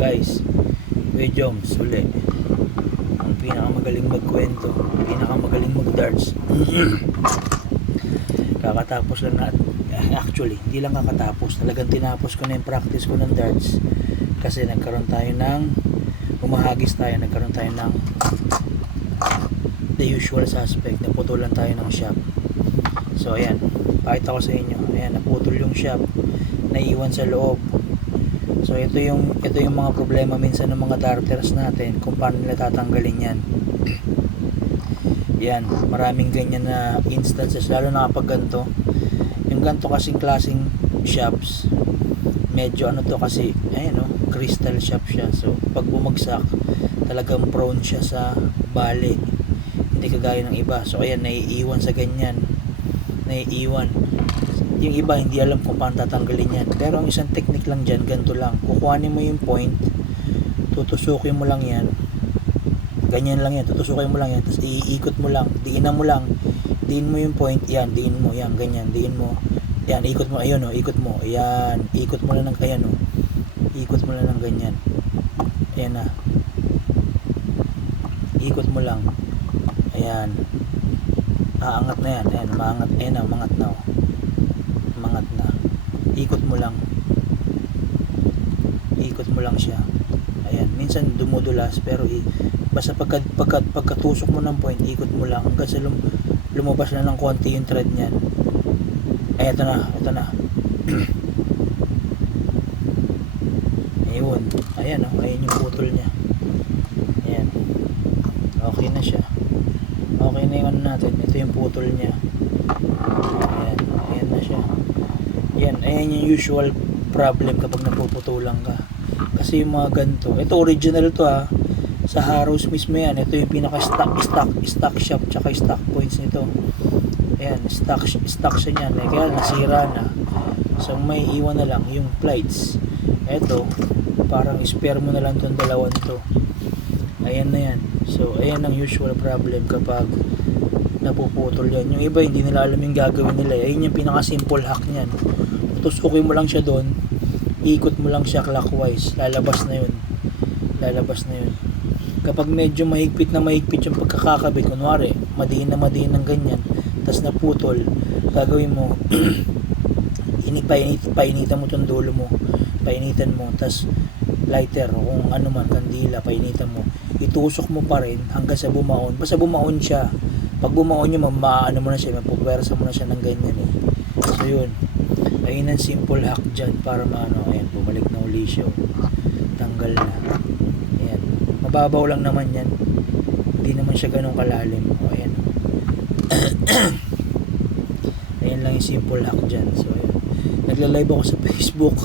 Guys, Kuya Joms uli, ang pinakamagaling magkwento, pinakamagaling mag-darts. Kakatapos lang na, actually hindi lang kakatapos, talagang tinapos ko na yung practice ko ng darts kasi nagkaroon tayo ng nagkaroon tayo ng the usual suspect, naputulan tayo ng shop. So ayan, pakita ko sa inyo, ayan, naputol yung shop, naiwan sa loob. So ito yung mga problema minsan ng mga darters natin kung paano nila tatanggalin yan. Yan, maraming ganyan na instances, lalo na kapag ganito. Yung ganito kasing klaseng shops, medyo ano to kasi, ayan o, crystal shop siya. So pag bumagsak, talagang prone siya sa bali, hindi kagaya ng iba. So ayan, naiiwan sa ganyan, naiiwan. Yung iba hindi alam kung paano tatanggalin yan, pero ang isang technique lang dyan, ganito lang, kukuhanin mo yung point, tutusukin mo lang yan, ganyan lang yan, tutusukin mo lang yan, tapos iikot mo lang, diin mo yung point, yan, diin mo, yan, ganyan, diin mo, yan, ikot mo, ayun o, ikot mo, yan, ikot mo lang ng, ayan o, ikot mo lang ng ganyan, ayan na, ikot mo lang, ayan, aangat na yan, ayan, maangat, ayan na, umangat na o, umangat na, ikot mo lang siya, ayan, minsan dumudulas, pero basta pagkatusok mo ng point, ikot mo lang hanggang sa lumabas na ng konti yung thread niyan. Ay, ito na ayun, ayan o, ayan yung putol niya, ayan, okay na siya, okay na yung ano natin, ito yung putol niya, ayan na siya, ayan yung usual problem kapag napuputulan ka, kasi yung mga ganito, ito original to ha, sa Harrows mismo yan, ito yung pinaka stock shop tsaka stock points nito, ayan, stock siya niyan, kaya nasira na, so may iwan na lang yung plates, ito parang spare mo na lang tong dalawang to, ayan na yan. So ayan ang usual problem kapag napuputol yan. Yung iba hindi nila alam yung gagawin nila, ayun yung pinaka simple hack niyan, tusukin mo lang siya doon, ikot mo lang siya clockwise, lalabas na yun. Kapag medyo mahigpit yung pagkakakabit, kunwari madiin ng ganyan, tas naputol, gagawin mo painitan mo tong dulo mo, painitan mo, tas lighter o kung ano man, kandila, painitan mo, itusok mo pa rin hanggang sa bumaon, basta bumaon siya. Pag bumaon niya, maano mo na siya, mapupersa mo na siya ng ganyan eh. So yun, ayun ang simple hack dyan para maano, ayan, bumalik na uli siya, tanggal na, ayan, mababaw lang naman yan, hindi naman siya ganun kalalim, o ayan. Ayan lang yung simple hack dyan. So ayun, nagla-live ako sa Facebook,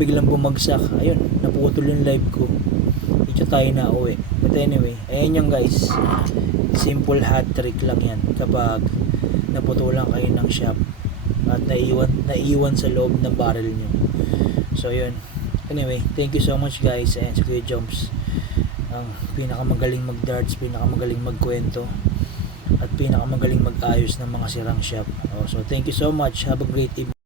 biglang bumagsak, ayun, naputol yung live ko, ito tayo na uwi. But anyway, ayan yung guys, simple hat trick lang yan kapag naputulan kayo ng shop at naiwan sa loob ng barrel nyo. So yun, anyway, thank you so much guys, and si Kuya Joms, ang pinakamagaling mag-darts, pinakamagaling magkwento, at pinakamagaling mag-ayos ng mga sirang shop. So thank you so much, have a great evening.